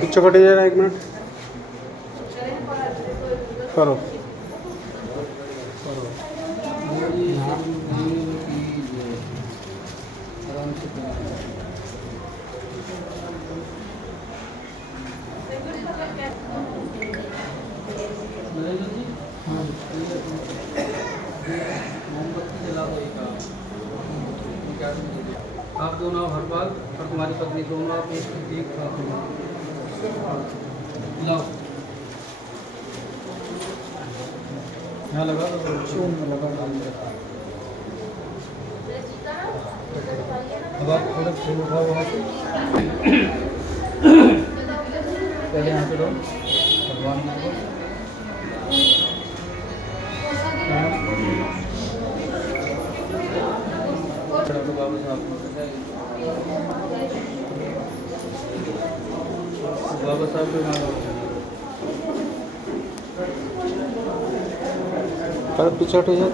पीछे कटे जा रहा है, 1 मिनट करो। आप दोनों हरपाल और तुम्हारी पत्नी दोनों आप एक लाओ यहाँ लगा दो, लगा। अब आप थोड़ा फूल उठाओ वहाँ से, पहले यहाँ पे रहो भगवान को। बाबा साहब के नाम पर पीछे हट जा।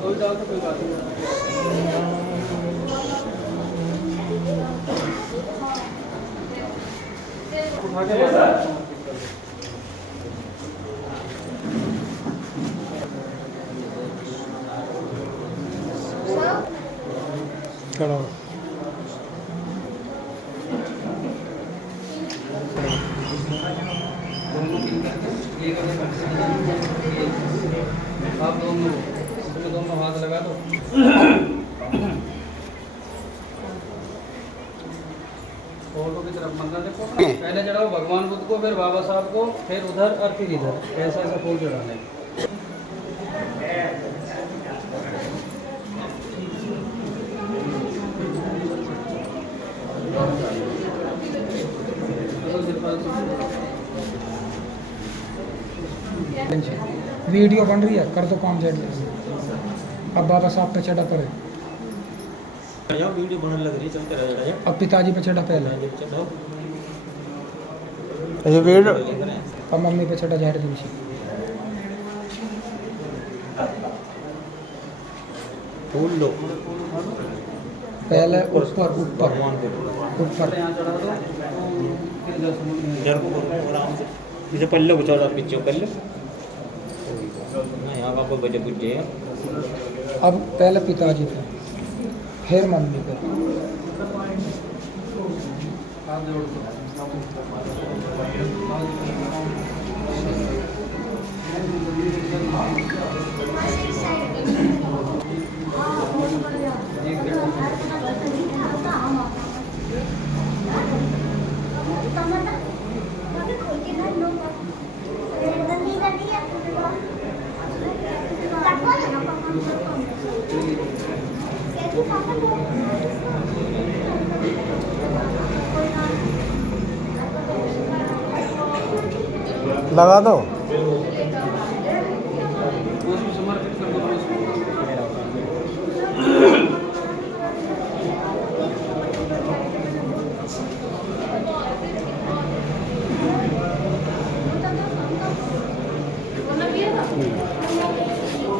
कोई डाल तो कोई बात नहीं। उठा के चलो आप दोनों हाथ लगा दो। फोटो की तरफ मंदिर देखो, पहले चढ़ाओ भगवान बुद्ध को, फिर बाबा साहब को, फिर उधर और फिर इधर, ऐसा ऐसा फूल चढ़ाने। वीडियो बन रही है, कर दो काम जल्दी। अब बाबा साहब पे चढ़ा करे, वीडियो बनने लग रही है, चलते रहे। अब पिताजी पे चढ़ा पहले, ये वीडियो अब मम्मी पे चढ़ा जा रही थी। फूल लो पहले ऊपर ऊपर ऊपर आराम से, इसे पल्ले को चढ़ा, पीछे पल्ले यहाँ का कोई बजे पूछे। अब पहले पिताजी पे, फिर मम्मी पे। लगा दो।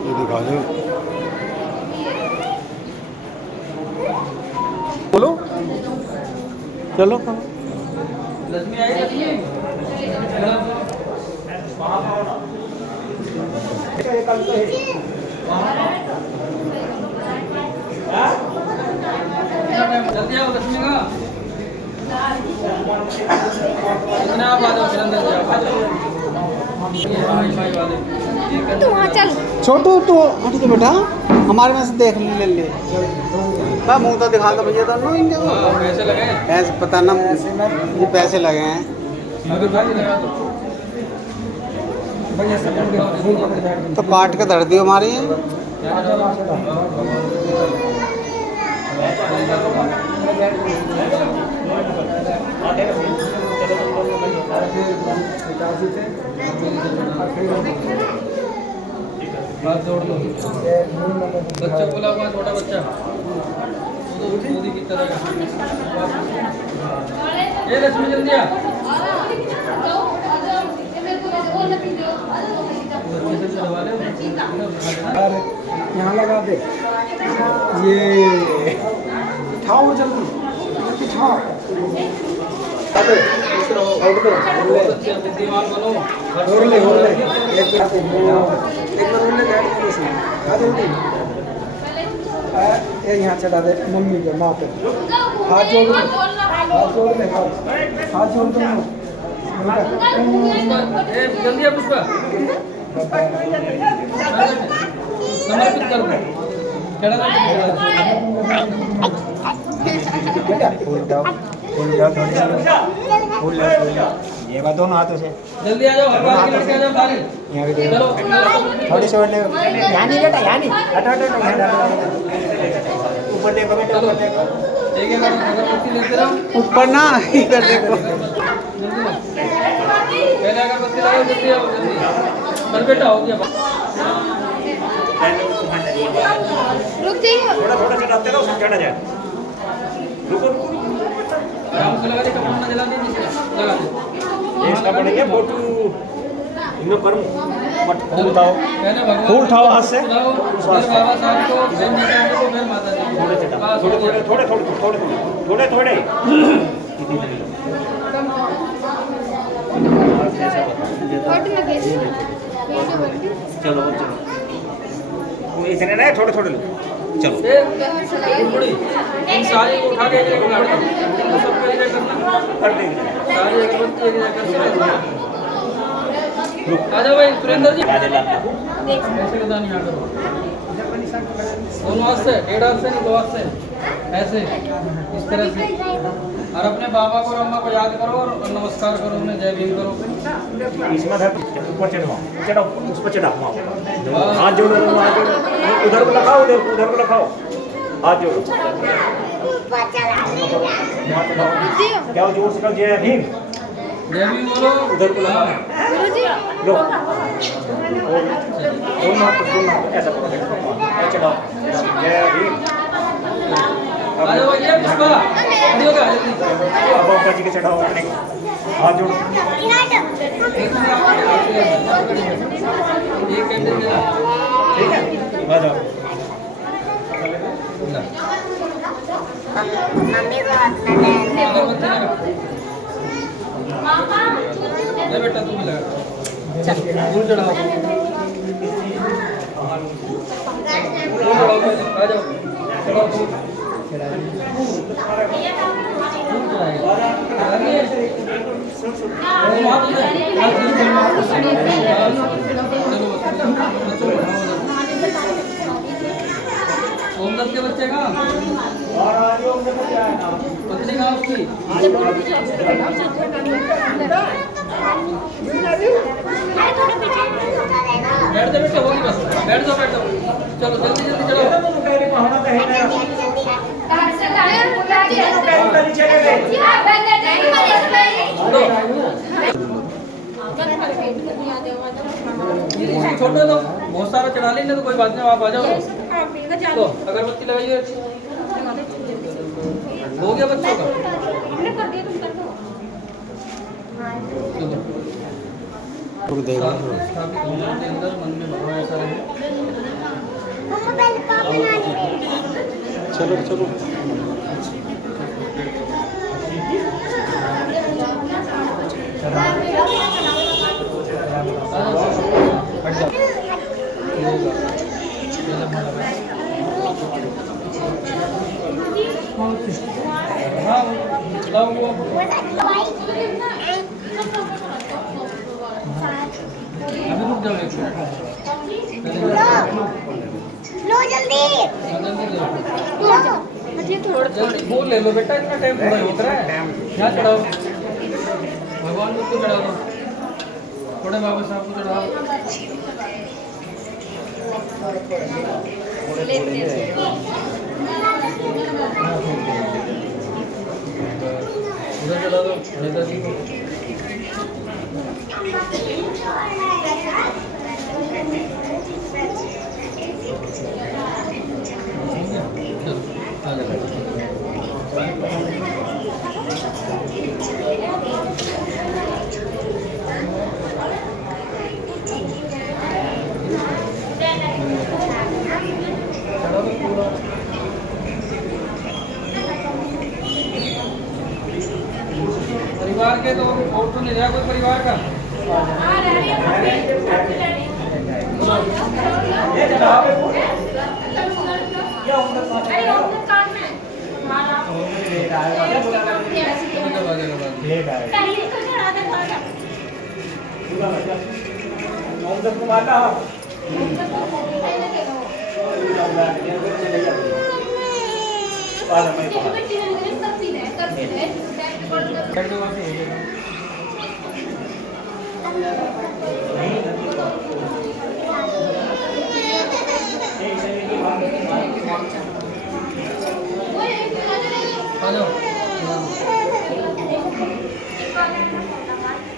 ये दिखा दो, बोलो चलो। लक्ष्मी आई, लक्ष्मी जल्दी आओ, लक्ष्मी का इतना आप आ जाओ, फिर अंदर जाओ। चल छोटू तो हट के बेटा, हमारे में से देख ले ले मुँह तो दिखा दो भैया, दोनों इनके पैसे लगे, ऐसे पता ना, ये पैसे लगे हैं। तो काट के धर दियो हमारी। हाथ जोड़ लो। बच्चा बोला हुआ, छोटा बच्चा मोदी की तरह। ये लक्ष्मी जल्दी आ। अच्छे से चढ़वा ले अरे यहाँ लगा दे ये ठाओ जल्दी ठाओ बुद्धिमान बनो और ले एक बार और ले बैठ के इसमें आ जल्दी ये यहाँ चढ़ा दे मम्मी के माँ पे हाथ जोड़ दे हाथ जोड़ दे जल्दी है पुष्पा समर्पित कर दो ये बात दोनों हाथों से जल्दी आ जाओ भगवान की लड़के आ जाओ सारे यहाँ भी चलो थोड़ी सी और ले यहाँ नहीं बेटा यहाँ नहीं हटो हटो ऊपर देखो बेटा ऊपर देखो एक एक अगरबत्ती लेते रहो ऊपर ना इधर देखो जल्दी पहले अगरबत्ती लगाओ जल्दी आओ जल्दी बस बेटा हो गया रुक जाइए थोड़ा थोड़ा चढ़ाते रहो सब चढ़ा जाए रुको रुको आराम से लगा दे कपड़ा ना जला दे नीचे लगा दे ये इसका पड़ेगा फोटो इनमें पर मत फूल उठाओ पहले भगवान फूल उठाओ हाथ से उठाओ, फिर बाबा साहब को फिर माता को फिर माता जी थोड़े चढ़ाओ थोड़े थोड़े थोड़े थोड़े थोड़े थोड़े कट लगे चलो चलो वो इतने नहीं थोड़े थोड़े लो चलो बुढ़ी इन सारे को उठा के एक एक गाड़ दो सबको एक एक करना कर देंगे सारे अगरबत्ती एक एक करना आ जाओ भाई सुरेंद्र जी ऐसे का दान यहाँ करो दोनों हाथ से डेढ़ हाथ से नहीं दो हाथ से ऐसे इस तरह से और अपने बाबा को और अम्मा को याद करो और नमस्कार करो उन्हें जय भीम करो इसमें है ऊपर चढ़ाओ चढ़ाओ उस पर चढ़ाओ हाथ जोड़ो हाथ जोड़ो उधर को लगाओ उधर को लगाओ हाथ जोड़ो क्या जोर से करो जय भीम जय भीम बोलो उधर को लगाओ गुरुजी लो दोनों हाथ ऐसा करो चढ़ाओ जय भीम आ जाओ भैया पुष्पा खड़ी हो जा जल्दी बाबा जी के चढ़ाओ अपने हाथ जोड़ो एक कैंडल जला ठीक है आ जाओ अगरबत्ती लगा ले बेटा तुम लगा फूल चढ़ाओ आ जाओ चढ़ाओ फूल ओमदत्त के बच्चे का पत्नी कहाँ उसकी बैठ जाओ बेटा होगी बस बैठ जाओ चलो जल्दी जल्दी चलो छोटे तो बहुत सारा चढ़ा लेंगे तो कोई बात नहीं आप आ जाओ तो अगरबत्ती लगाइए हो गया बच्चों का स्थापित होने के अंदर मन में भाव ऐसा रहे चलो चलो हाँ लाओ वो अभी रुक जाओ एक लो जल्दी जल्दी फूल ले लो बेटा इतना टाइम थोड़ा होता है यहाँ चढ़ाओ भगवान को चढ़ा दो थोड़े बाबा साहब को चढ़ाओ उधर चढ़ा दो नेताजी को आ जाओ चढ़ो तो पूरा। परिवार के तो फोटो ले जाए कोई परिवार का।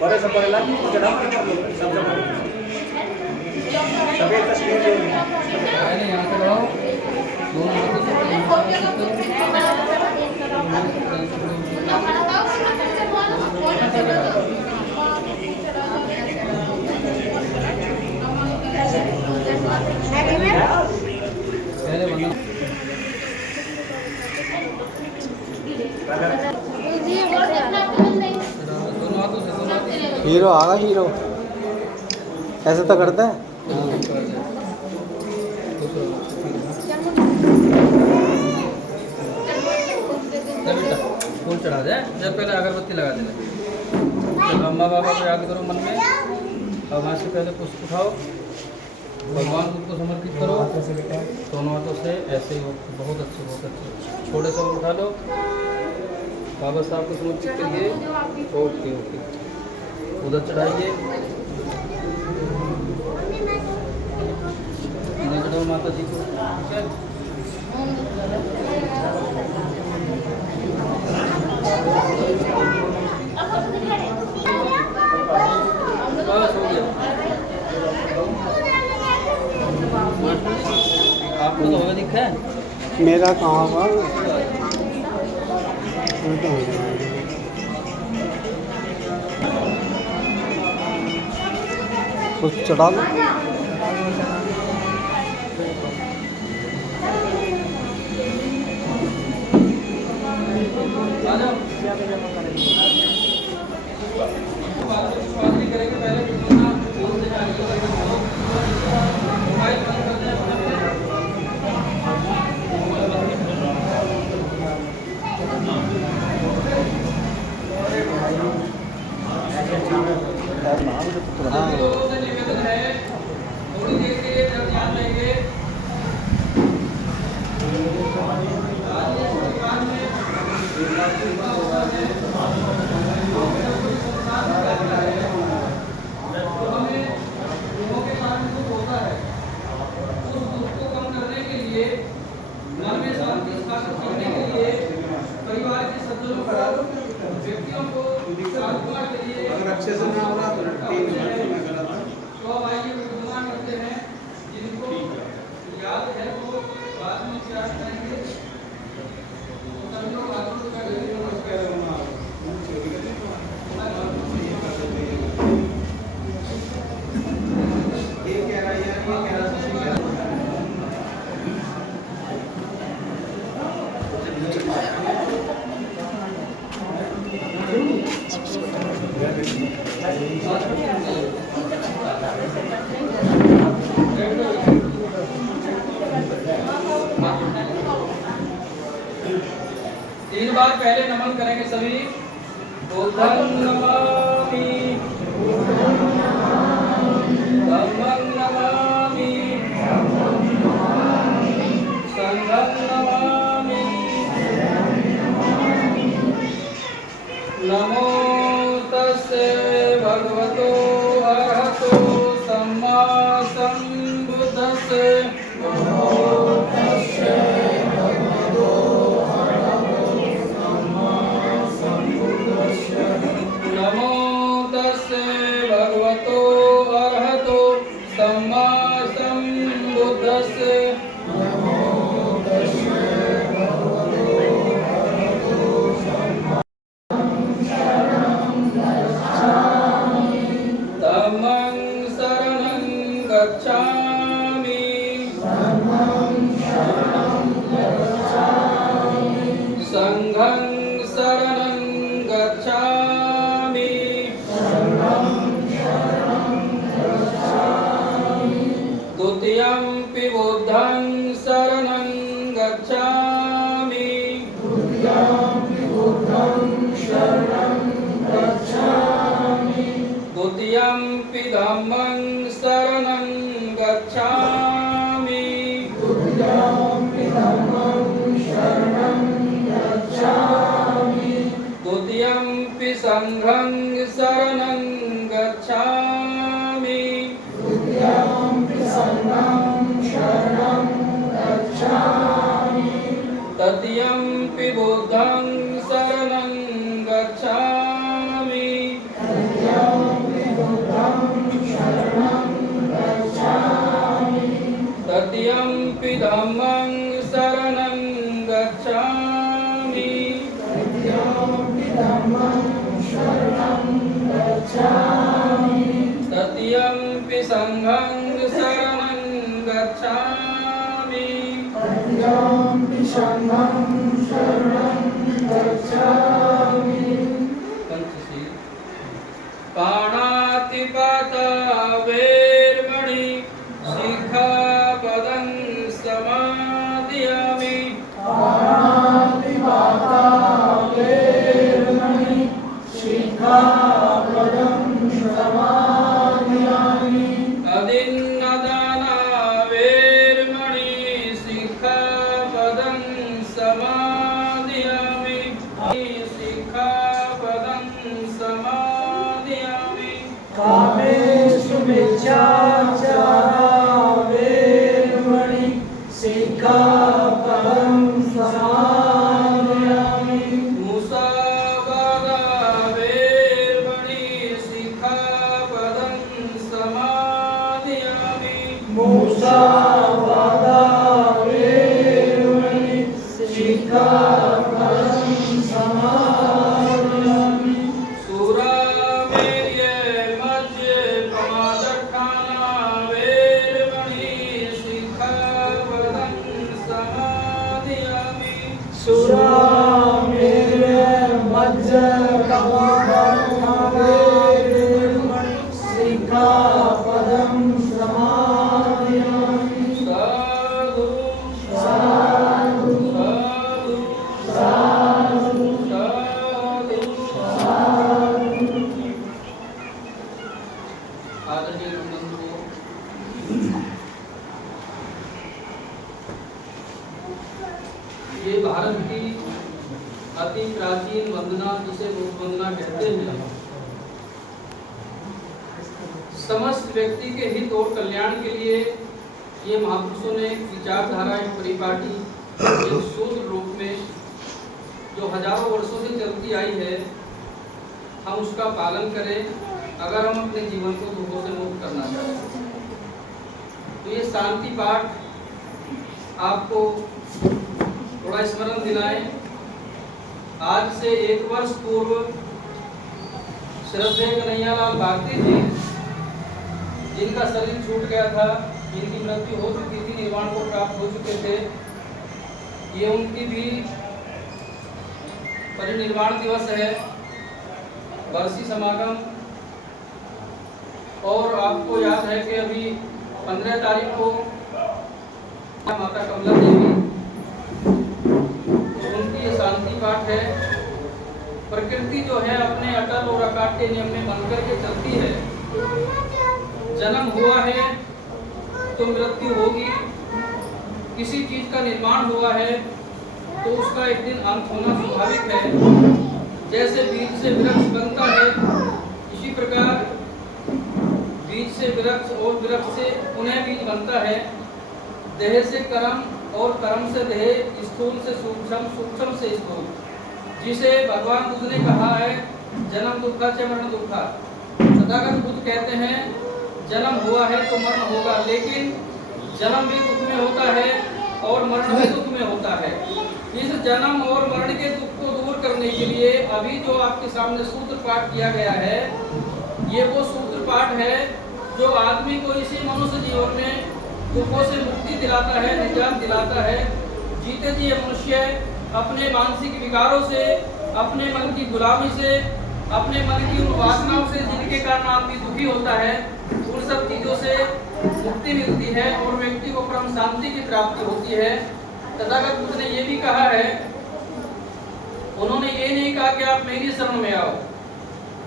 बड़े सब पढ़ेला चढ़ा सब सफेद तस्वीर जो पहले यहाँ पे रहो, दोनों हाथों से पहले बंदा दोनों हाथों से हीरो आगा हीरो ऐसे तो करता है। फूल चढ़ा दे, जब पहले अगरबत्ती लगा दे। जब अम्मा बाबा को याद करो मन में, और वहाँ से पहले पुष्प उठाओ, भगवान को समर्पित करो दोनों हाथों से ऐसे ही। बहुत अच्छे बहुत अच्छे। छोटे से उठा लो, बाबा साहब को समर्पित करिए। ओके ओके, उधर चढ़ाइए, चढ़ाओ माता जी को। बस हो गया। आपको तो होगा दिखा है, मेरा कहाँ हुआ उल्टा हो गया। कुछ चढ़ा दो। आ जाओ। करेंगे पहले मोबाइल बंद कर दें अपने। निवेदन है, थोड़ी देर के लिए ध्यान देंगे। मन में शांति स्थापित करने के लिए परिवार के सदस्यों को, व्यक्तियों को साधना के लिए अगर अच्छे से ना हो रहा तो अब आइए विद्यमान करते हैं। जिनको याद है वो बाद में क्या करेंगे, सभी लोग आगे ये कह रहा है, ये कह रहा है। तीन बार पहले नमन करेंगे सभी। बुद्धं नमामि, धम्मं नमामि, संघं नमामि। नमो तस्से भगवतो अरहतो सम्मा सम्बुद्धस्से। नमो तस्से भगवतो अरहतो सम्मा सम्बुद्धस्से। धम्मं शरणं गच्छामि। द्वितीयम्पि बुद्धं शरणं गच्छामि द्वितीयम्पि धम्मं शरणं गच्छामि द्वितीयम्पि संघं शरणं गच्छामि तृतीयम्पि बुद्धं शरणं गच्छामि तृतीयम्पि धम्मं शरणं गच्छामि तृतीयम्पि संघं शरणं गच्छामि पंचशील पाणातिपाता वेरमणि शिखापदं समादयामि अदिन्नदाना वेरमणि शिखापदं समादयामि शिखापदं समादयामि मुसावादा वेरमणि शिखापदं समादयामि सुरामेर्य मध्य प्रमादठाना वेरमणि शिखापदं समादयामि साधु साधु साधु आदरणीय बंधुओं, ये भारत की अति प्राचीन वंदना, जिसे लोक वंदना कहते हैं, समस्त व्यक्ति के हित और कल्याण के लिए ये महापुरुषों ने एक विचारधारा, एक परिपाटी, एक सूत्र रूप में जो हजारों वर्षों से चलती आई है, हम उसका पालन करें अगर हम अपने जीवन को दुखों से मुक्त करना चाहते हैं। तो ये शांति पाठ आपको थोड़ा स्मरण दिलाएं। आज से 1 वर्ष पूर्व श्रद्धेय कन्हैयालाल भारती जी, जिनका शरीर छूट गया था, जिनकी मृत्यु हो चुकी थी, निर्वाण को प्राप्त हो चुके थे, ये उनकी भी परिनिर्वाण दिवस है, वर्षी समागम। और आपको याद है कि अभी 15 तारीख को माता कमला देवी, उनकी ये शांति पाठ है। प्रकृति जो है अपने अटल और अकाट्य नियम में बनकर के चलती है। जन्म हुआ है तो मृत्यु होगी, किसी चीज का निर्माण हुआ है तो उसका एक दिन अंत होना स्वाभाविक है। जैसे बीज से वृक्ष बनता है, इसी प्रकार बीज से वृक्ष और वृक्ष से पुनः बीज बनता है। देह से कर्म और कर्म से देह, स्थूल से सूक्ष्म, सूक्ष्म से स्थूल, जिसे भगवान बुद्ध ने कहा है जन्म दुखा च मरण दुखा। तथागत बुद्ध कहते हैं जन्म हुआ है तो मरण होगा, लेकिन जन्म भी दुख में होता है और मरण भी दुख में होता है। इस जन्म और मरण के दुख को दूर करने के लिए अभी जो आपके सामने सूत्र पाठ किया गया है, ये वो सूत्र पाठ है जो आदमी को इसी मनुष्य जीवन में दुखों से मुक्ति दिलाता है, निजात दिलाता है। जीते जी ये मनुष्य अपने मानसिक विकारों से, अपने मन की गुलामी से, अपने मन की उन वासनाओं से जिनके कारण आदमी दुखी होता है, उन सब चीज़ों से मुक्ति मिलती है और व्यक्ति को परम शांति की प्राप्ति होती है। तथागत बुद्ध ने ये भी कहा है, उन्होंने ये नहीं कहा कि आप मेरी शरण में आओ,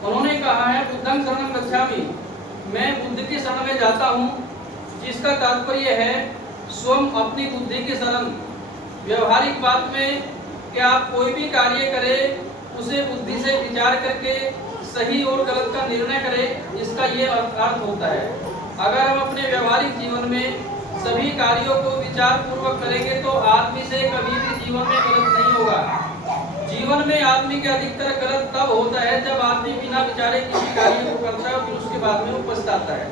उन्होंने कहा है बुद्धं शरणं गच्छामि, मैं बुद्ध की शरण में जाता हूँ, जिसका तात्पर्य है स्वयं अपनी बुद्धि की शरण। व्यवहारिक बात में कि आप कोई भी कार्य करें उसे बुद्धि से विचार करके सही और गलत का निर्णय करें, इसका ये अर्थ होता है। अगर हम अपने व्यवहारिक जीवन में सभी कार्यों को विचार पूर्वक करेंगे तो आदमी से कभी भी जीवन में गलत नहीं होगा। जीवन में आदमी के अधिकतर गलत तब होता है जब आदमी बिना विचारे किसी कार्य को करता है और फिर उसके बाद में वो पछताता है।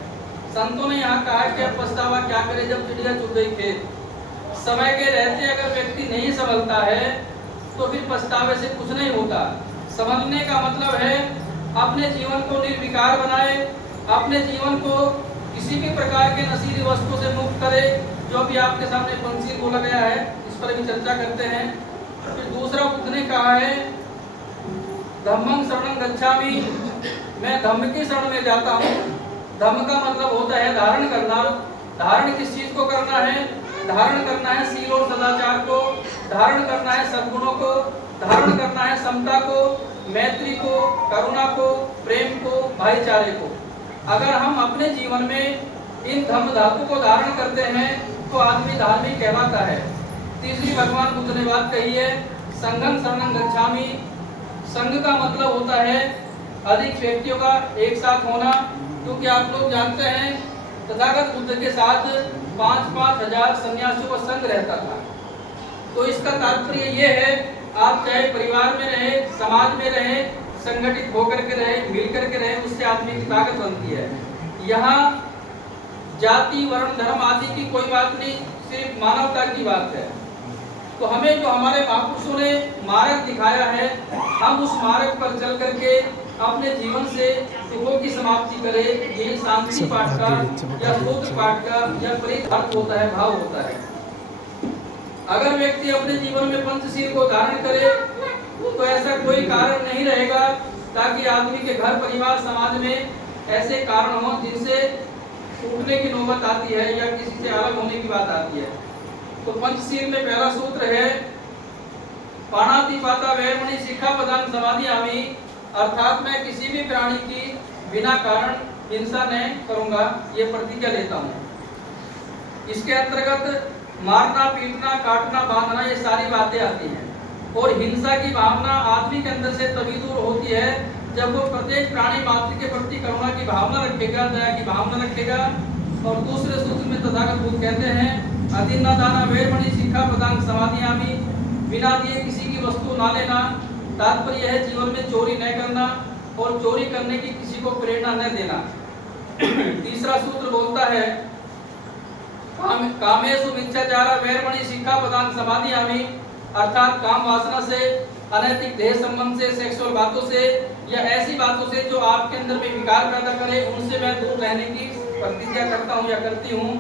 संतों ने यहाँ कहा कि अब पछतावा क्या करे जब चिड़िया चुग गई खेत। समय के रहते अगर व्यक्ति नहीं संभलता है तो फिर पछतावे से कुछ नहीं होता। संभलने का मतलब है अपने जीवन को निर्विकार बनाए, अपने जीवन को किसी भी प्रकार के नशीली वस्तु से मुक्त करे। जो भी आपके सामने पंछी बोला गया है इस पर भी चर्चा करते हैं। फिर दूसरा बुद्ध ने कहा है धम्मं शरणं गच्छामि, मैं धम्म की शरण में जाता हूँ। धम्म का मतलब होता है धारण करना। धारण किस चीज को करना है? धारण करना है शील और सदाचार को, धारण करना है सद्गुणों को, धारण करना है समता को, मैत्री को, करुणा को, प्रेम को, भाईचारे को। अगर हम अपने जीवन में इन धम्म धातु को धारण करते हैं तो आदमी धार्मिक कहलाता है। तीसरी भगवान बुद्ध ने बात कही है संघं शरणं गच्छामि। संघ का मतलब होता है अधिक व्यक्तियों का एक साथ होना, क्योंकि आप लोग जानते हैं तथागत बुद्ध के साथ 5-5 हजार सन्यासियों का संघ रहता था। तो इसका तात्पर्य ये है आप चाहे परिवार में रहे, समाज में रहे, संगठित होकर के रहे, मिलकर के रहे, उससे आदमी की ताकत बनती है। यहाँ जाति वर्ण धर्म आदि की कोई बात नहीं, सिर्फ मानवता की बात है। तो हमें जो हमारे महापुरुषों ने मार्ग दिखाया है हम उस मार्ग पर चल करके अपने जीवन से सुखों की समाप्ति करें। ये शांति पाठ का या सूत्र पाठ का या परित अर्थ होता है, भाव होता है। अगर व्यक्ति अपने जीवन में पंचशील को धारण करे तो ऐसा कोई कारण नहीं रहेगा ताकि आदमी के घर परिवार समाज में ऐसे कारण हो जिनसे टूटने की नौबत आती है या किसी से अलग होने की बात आती है। तो पंचशील में पहला सूत्र है पाणातिपाता वैरमणि सिक्खापदं समादियामि, अर्थात मैं किसी भी प्राणी की बिना कारण हिंसा नहीं करूंगा, ये प्रतिज्ञा लेता हूँ। इसके अंतर्गत मारना, पीटना, काटना, बांधना ये सारी बातें आती हैं। और हिंसा की भावना आदमी के अंदर से तभी दूर होती है जब वो प्रत्येक प्राणी मात्र के प्रति करुणा की भावना रखेगा, दया की भावना रखेगा। और दूसरे सूत्र में तथागत बुद्ध कहते हैं अदिन्नादाना वैरमणि सिक्खापदं समादियामि, बिना दिए किसी की वस्तु ना लेना। तात्पर्य है जीवन में चोरी न करना और चोरी करने की किसी को प्रेरणा न देना। तीसरा सूत्र बोलता है कामेषु मिथ्याचारा वैरमणि सिक्खापदं समादियामि, अर्थात काम वासना से, अनैतिक देह संबंध से, सेक्सुअल बातों से या ऐसी बातों से जो आपके अंदर में विकार पैदा करे उनसे मैं दूर रहने की प्रतिज्ञा करता हूँ या करती हूँ।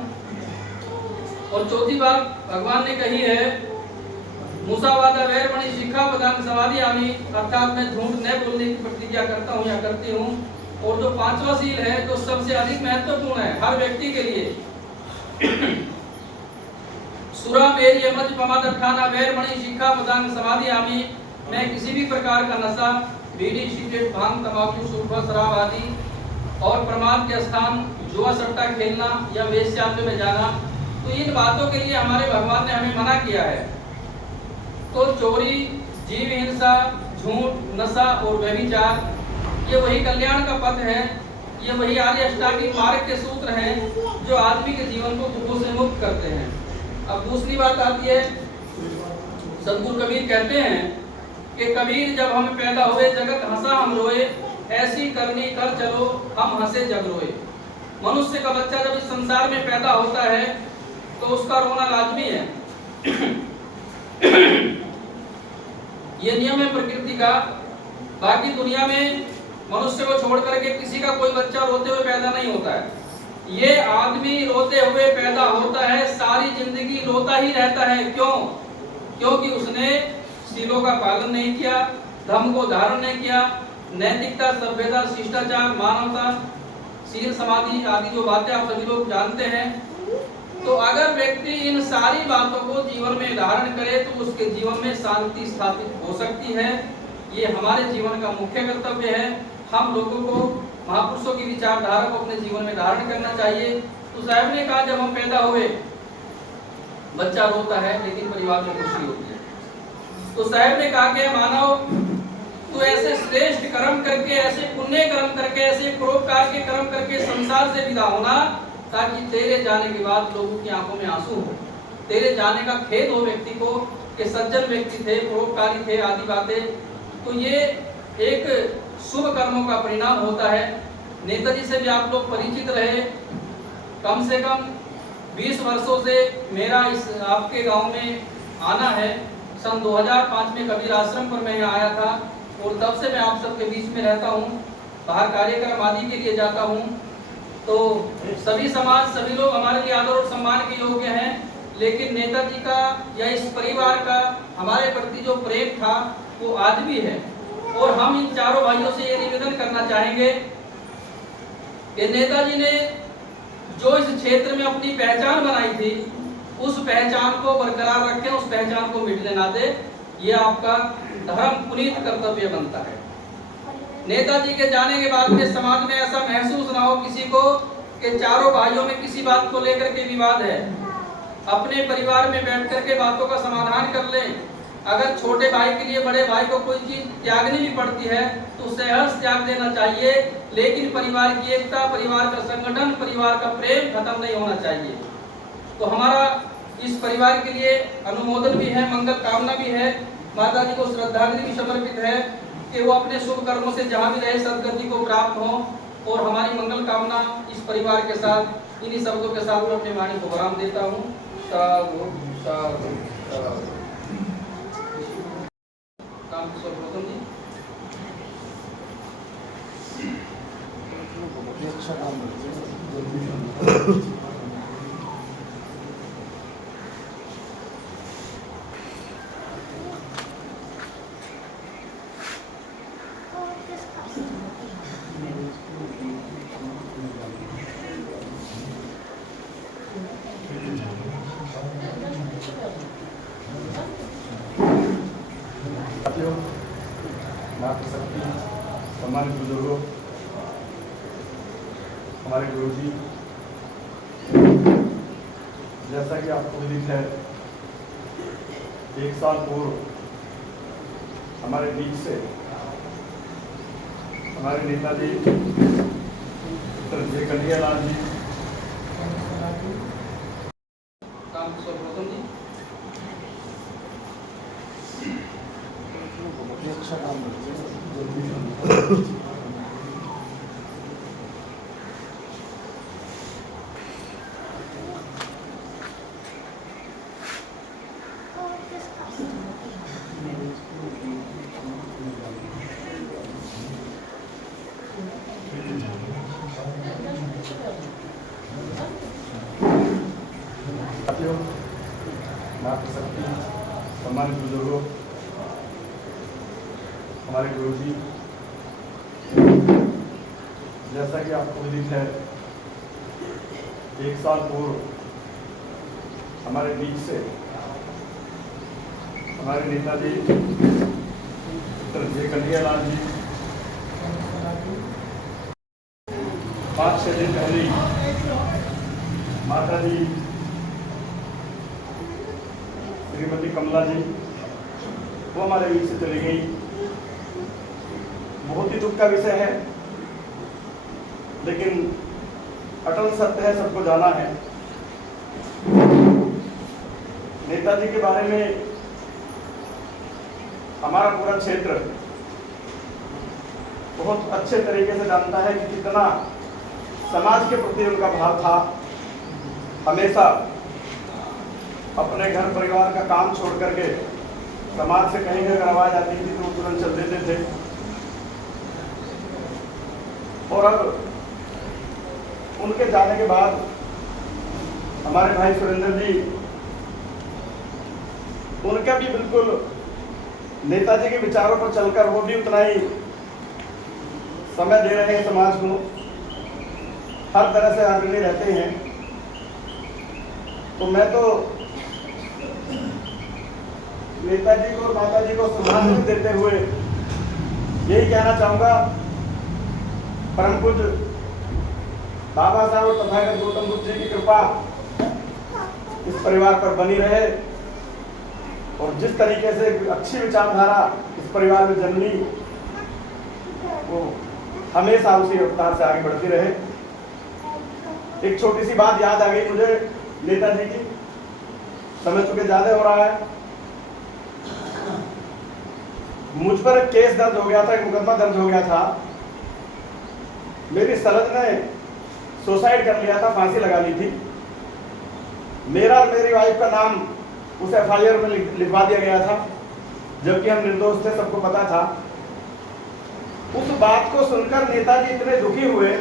और चौथी बात भगवान ने कही है मुसावादा वैरमणि सिक्खापदं समादियामि, अर्थात मैं झूठ न बोलने की प्रतिज्ञा करता हूँ या करती हूँ। और जो पांचवा सील है जो सबसे अधिक महत्वपूर्ण है हर व्यक्ति के लिए सुरा मेरी यमज पमादठाना वैरमणि सिक्खापदं समादियामि, मैं किसी भी प्रकार का नशा, बीड़ी, सिगरेट, भांग, तंबाकू, सुरखा, शराब आदि और प्रमाद के स्थान जुआ सट्टा खेलना या वेश्यालय में जाना, तो इन बातों के लिए हमारे भगवान ने हमें मना किया है। तो चोरी, जीव हिंसा, झूठ, नशा और व्यभिचार ये वही कल्याण का पथ है, ये वही आर्य अष्टांगिक मार्ग के सूत्र हैं जो आदमी के जीवन को दुखों से मुक्त करते हैं। अब दूसरी बात आती है सद्गुरु कबीर कहते हैं कि कबीर जब हम पैदा हुए जगत हंसा हम रोए, ऐसी करनी कर चलो हम हंसे जग रोए। मनुष्य का बच्चा जब इस संसार में पैदा होता है तो उसका रोना लाजमी है। ये नियम है प्रकृति का। बाकी दुनिया में मनुष्य को छोड़ करके किसी का कोई बच्चा रोते हुए पैदा नहीं होता है। ये आदमी रोते हुए पैदा होता है, सारी जिंदगी रोता ही रहता है। क्यों? क्योंकि उसने शीलों का पालन नहीं किया, धर्म को धारण नहीं किया, नैतिकता, सभ्यता, शिष्टाचार, मानवता, शील समाधि आदि जो बातें आप सभी लोग जानते हैं। तो अगर व्यक्ति इन सारी बातों को जीवन में धारण करे तो उसके जीवन में शांति स्थापित हो सकती है। ये हमारे जीवन का मुख्य कर्तव्य है। हम लोगों को महापुरुषों की विचारधारा को अपने जीवन में धारण करना चाहिए। तो साहब ने कहा, जब हम पैदा हुए बच्चा रोता है लेकिन परिवार में खुशी होती है। तो साहब ने कहा कि मानव तो ऐसे श्रेष्ठ कर्म करके, ऐसे पुण्य कर्म करके, ऐसे परोपकार के कर्म करके संसार से विदा होना, ताकि तेरे जाने के बाद लोगों की आंखों में आंसू हो, तेरे जाने का खेद हो व्यक्ति को कि सज्जन व्यक्ति थे, परोपकारी थे आदि बातें। तो ये एक शुभ कर्मों का परिणाम होता है। नेताजी से भी आप लोग परिचित रहे। कम से कम 20 वर्षों से मेरा इस आपके गांव में आना है। सन 2005 में कबीर आश्रम पर मैं आया था और तब से मैं आप सबके बीच में रहता हूँ, बाहर कार्यक्रम आदि के लिए जाता हूँ। तो सभी समाज, सभी लोग हमारे लिए आदर और सम्मान के योग्य हैं, लेकिन नेताजी का या इस परिवार का हमारे प्रति जो प्रेम था वो आज भी है। और हम इन चारों भाइयों से ये निवेदन करना चाहेंगे कि नेताजी ने जो इस क्षेत्र में अपनी पहचान बनाई थी, उस पहचान को बरकरार रखें, उस पहचान को मिटने ना दे। ये आपका धर्म पुनीत कर्तव्य बनता है। नेताजी के जाने के बाद में समाज में ऐसा महसूस ना हो किसी को कि चारों भाइयों में किसी बात को लेकर के विवाद है। अपने परिवार में बैठ कर के बातों का समाधान कर लें। अगर छोटे भाई के लिए बड़े भाई को कोई चीज त्यागनी भी पड़ती है तो सहर्ष त्याग देना चाहिए, लेकिन परिवार की एकता, परिवार का संगठन, परिवार का प्रेम खत्म नहीं होना चाहिए। तो हमारा इस परिवार के लिए अनुमोदन भी है, मंगल कामना भी है। माता जी को श्रद्धांजलि भी समर्पित है कि वो अपने शुभ कर्मों से जहाँ भी रहे सदगति को प्राप्त हो। और हमारी मंगल कामना इस परिवार के साथ, इन्हीं शब्दों के साथ मैं अपनी वाणी को विराम देता हूँ। साधु साधु साधु। रामकिशोर गौतम जी। अच्छा काम मातृशक्ति, सम्मानित बुजुर्गों, हमारे गुरुजी, जैसा कि आपको विदित है, 1 साल पूर्व हमारे बीच से हमारे नेताजी श्री कन्हैयालाल जी, रामकिशोर गौतम जी। अच्छा काम मातृशक्ति, सम्मानित बुजुर्गों, हमारे गुरुजी, जैसा कि आपको विदित है, 1 साल पूर्व हमारे बीच से हमारे नेताजी श्री कन्हैयालाल जी 5-6 दिन पहले माता जी श्रीमती कमला जी वो हमारे बीच से चली गई। बहुत ही दुख का विषय है, लेकिन अटल सत्य है, सबको जाना है। नेताजी के बारे में हमारा पूरा क्षेत्र बहुत अच्छे तरीके से जानता है कि कितना समाज के प्रति उनका भाव था। हमेशा अपने घर परिवार का काम छोड़ करके समाज से कहीं अगर आवाज आती थी तो वो तुरंत चल देते थे। और अब उनके जाने के बाद हमारे भाई सुरेंद्र जी, उनका भी बिल्कुल नेताजी के विचारों पर चलकर वो भी उतना ही समय दे रहे हैं समाज को। हर तरह से अग्रणी रहते हैं। तो मैं तो नेताजी को और माताजी को श्रद्धांजलि देते हुए यही कहना चाहूँगा, परम पूज्य बाबा साहब और तथागत गौतम बुद्ध जी की कृपा इस परिवार पर बनी रहे और जिस तरीके से अच्छी विचारधारा इस परिवार में जन्मी वो हमेशा उसी रफ्तार से आगे बढ़ती रहे। एक छोटी सी बात याद आ गई मुझे नेताजी की, समय चुके ज्यादा हो रहा है। मुझ पर एक केस दर्ज हो गया था, एक मुकदमा दर्ज हो गया था। मेरी सरद ने सुसाइड कर लिया था, फांसी लगा ली थी। मेरा और मेरी वाइफ का नाम उस एफआईआर में लिखवा दिया गया था, जबकि हम निर्दोष थे, सबको पता था। उस बात को सुनकर नेताजी इतने दुखी हुए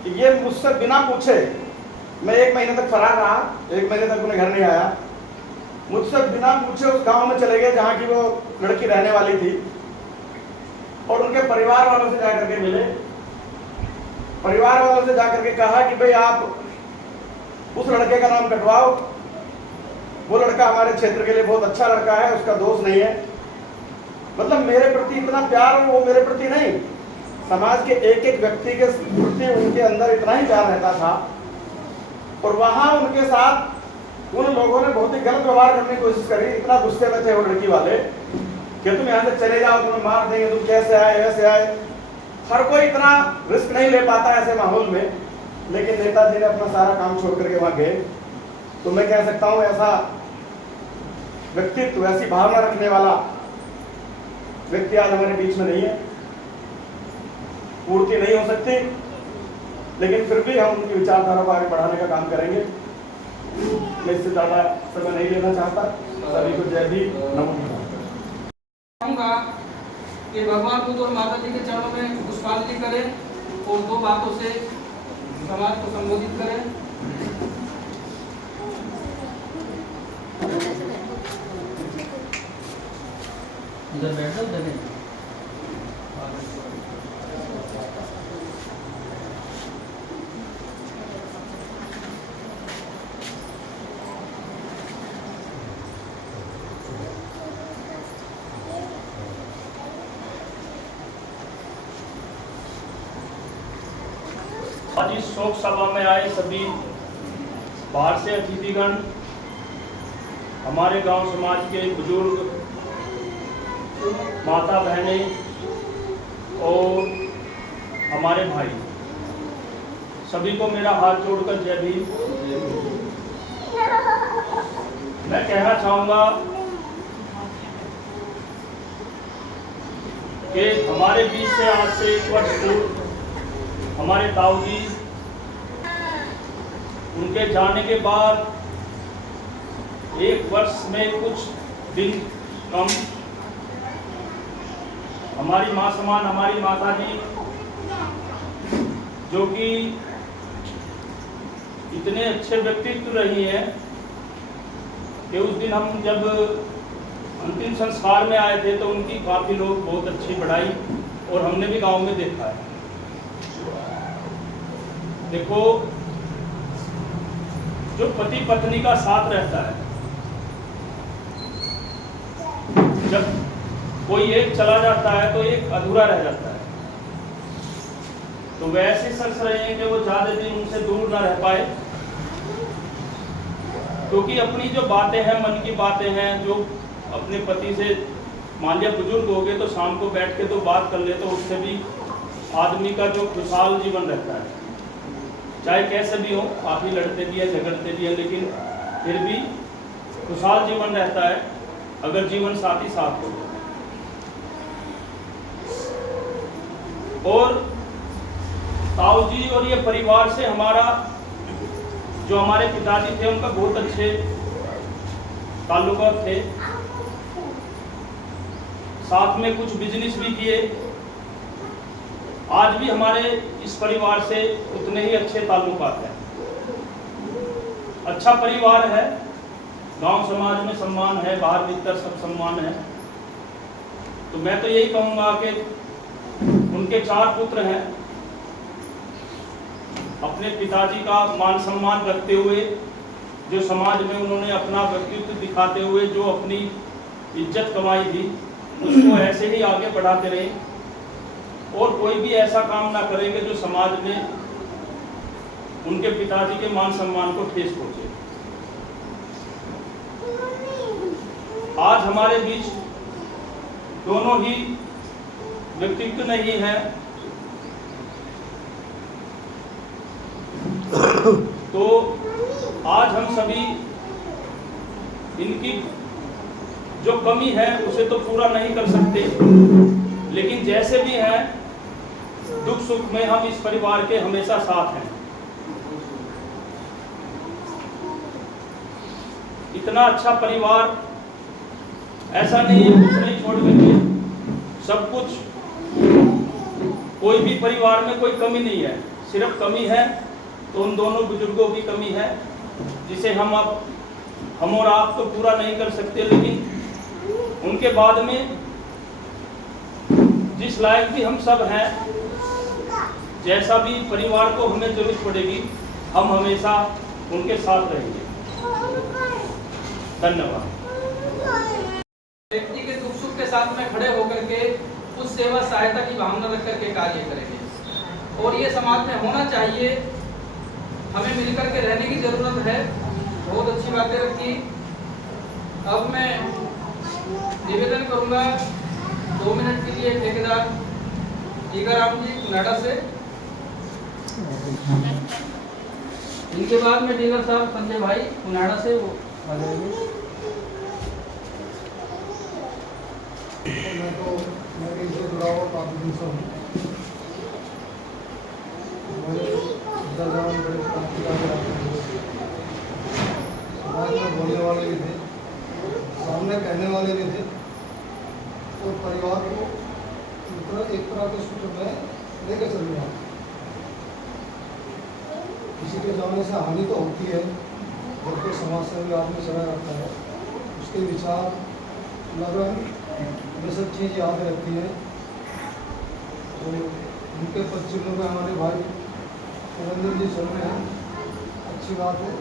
कि ये मुझसे बिना पूछे, मैं 1 महीने तक फरार रहा, 1 महीने तक उन्हें घर नहीं आया, मुझसे बिना पूछे उस गांव में चले गए जहां की वो लड़की रहने वाली थी और उनके परिवार वालों से जाकर के मिले। परिवार वालों से जाकर के कहा कि भाई आप उस लड़के का नाम कटवाओ, वो लड़का हमारे क्षेत्र के लिए बहुत अच्छा लड़का है, उसका दोष नहीं है। मतलब मेरे प्रति इतना प्यार, और वो मेरे प्रति नहीं, समाज के एक एक व्यक्ति के प्रति उनके अंदर इतना ही प्यार रहता था। और वहां उनके साथ उन लोगों ने बहुत ही गलत व्यवहार करने की कोशिश करी। इतना गुस्से में थे वो लड़की वाले कि तुम यहाँ से चले जाओ, तुम्हें मार देंगे, तुम कैसे आए वैसे आए। हर कोई इतना रिस्क नहीं ले पाता ऐसे माहौल में, लेकिन नेताजी ने अपना सारा काम छोड़ करके वहां गए। तो मैं कह सकता हूँ ऐसा व्यक्तित्व, ऐसी भावना रखने वाला व्यक्ति आज हमारे बीच में नहीं है। पूर्ति नहीं हो सकती, लेकिन फिर भी हम उनकी विचारधारा को आगे बढ़ाने का काम करेंगे। मैं इससे ज्यादा समय नहीं लेना चाहता। सभी को जय भीम, नमो बुद्धाय। चाहूँगा कि भगवान बुद्ध और माता जी के चरणों में पुष्पांजलि करें और 2 बातों से समाज को संबोधित करें। इधर बैठ जाओ, उधर नहीं। आज इस शोक सभा में आए सभी बाहर से अतिथिगण, हमारे गांव समाज के बुजुर्ग, माता बहनें और हमारे भाई, सभी को मेरा हाथ जोड़कर जय भीम। मैं कहना चाहूँगा कि हमारे बीच से आज से 1 वर्ष पूर्व हमारे ताऊ जी, उनके जाने के बाद 1 वर्ष में कुछ दिन कम, हमारी माँ समान हमारी माता जी, जो कि इतने अच्छे व्यक्तित्व रही हैं कि उस दिन हम जब अंतिम संस्कार में आए थे तो उनकी काफ़ी लोग बहुत अच्छी बढ़ाई और हमने भी गांव में देखा है। देखो, जो पति पत्नी का साथ रहता है, जब कोई एक चला जाता है तो एक अधूरा रह जाता है। तो वैसे सर्स रहे हैं कि वो ज्यादा दिन उनसे दूर ना रह पाए, क्योंकि अपनी जो बातें हैं, मन की बातें हैं, जो अपने पति से, मान लिया बुजुर्ग हो गए तो शाम को बैठ के तो बात कर ले, तो उससे भी आदमी का जो खुशहाल जीवन रहता है, चाहे कैसे भी हो, आप ही लड़ते भी हैं, झगड़ते भी हैं, लेकिन फिर भी खुशहाल जीवन रहता है अगर जीवन साथी साथ हो। और ताऊ जी और ये परिवार से हमारा, जो हमारे पिताजी थे, उनका बहुत अच्छे ताल्लुकात थे। साथ में कुछ बिजनेस भी किए। आज भी हमारे इस परिवार से उतने ही अच्छे ताल्लुकात हैं। अच्छा परिवार है, गांव समाज में सम्मान है, बाहर भीतर सब सम्मान है। तो मैं तो यही कहूँगा कि उनके 4 पुत्र हैं, अपने पिताजी का मान सम्मान रखते हुए, जो समाज में उन्होंने अपना व्यक्तित्व दिखाते हुए जो अपनी इज्जत कमाई थी, उसको ऐसे ही आगे बढ़ाते रहे और कोई भी ऐसा काम ना करेंगे जो समाज में उनके पिताजी के मान सम्मान को ठेस पहुंचे। आज हमारे बीच दोनों ही व्यक्तित्व नहीं है, तो आज हम सभी इनकी जो कमी है उसे तो पूरा नहीं कर सकते, लेकिन जैसे भी हैं दुख सुख में हम इस परिवार के हमेशा साथ हैं। इतना अच्छा परिवार ऐसा नहीं है कुछ नहीं छोड़ करके सब कुछ, कोई भी परिवार में कोई कमी नहीं है, सिर्फ कमी है तो उन दोनों बुजुर्गों की कमी है, जिसे हम और आप तो पूरा नहीं कर सकते, लेकिन उनके बाद में जिस लायक भी हम सब हैं, जैसा भी परिवार को हमें जरूरत पड़ेगी हम हमेशा उनके साथ रहेंगे। धन्यवाद। व्यक्ति के दुख सुख के साथ में खड़े होकर के उस सेवा सहायता की भावना रख करके कार्य करेंगे और ये समाज में होना चाहिए। हमें मिलकर के रहने की जरूरत है। बहुत अच्छी बातें रखी। अब मैं निवेदन करूंगा 2 मिनट के लिए ठेकेदार टीकाराम जी नोएडा से, इनके बाद में डीलर साहब संजय भाई नोएडा से वो आ जाएंगे। मैं तो मेरे से जुड़ा हुआ काफ़ी दिन से हूँ। मेरे दादाओं बड़े काफ़ी समाज में बोलने वाले भी थे, सामने कहने वाले भी थे, और परिवार को एक तरह के सूत्र में लेकर चल रहा है। किसी के जाने से हानि तो होती है, जब कोई समाज से भी आदमी चला जाता है, उसके विचार लगन ये सब चीज़ याद रहती है। तो उनके 25 में हमारे भाई सुरेंद्र जी चल रहे हैं, अच्छी बात है।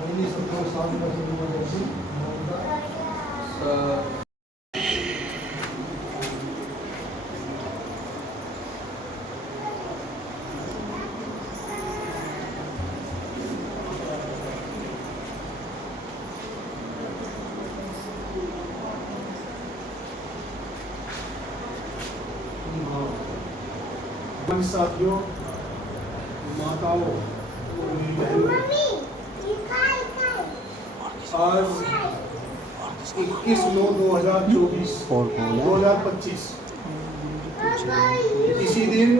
वही सब लोग साथ में चलूँगा जैसी साथियों, माताओं और मेरी बहनों, आज 21/9/2024 2025 इसी दिन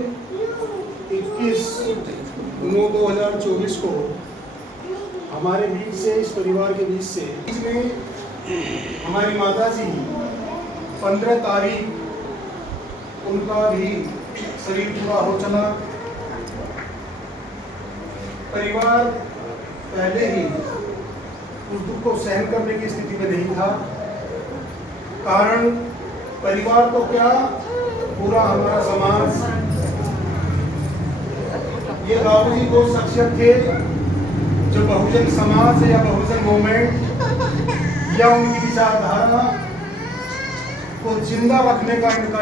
21/9/2024 को हमारे बीच से, इस परिवार के बीच से, इसमें हमारी माता जी 15 तारीख उनका भी शरीर पूरा हो चला। परिवार पहले ही उस दुख को सहन करने की स्थिति में नहीं था। कारण परिवार तो क्या, पूरा हमारा समाज। ये बाबूजी वो शख्सियत थे जो बहुजन समाज या बहुजन मूवमेंट या उनकी विचारधारा को जिंदा रखने का इनका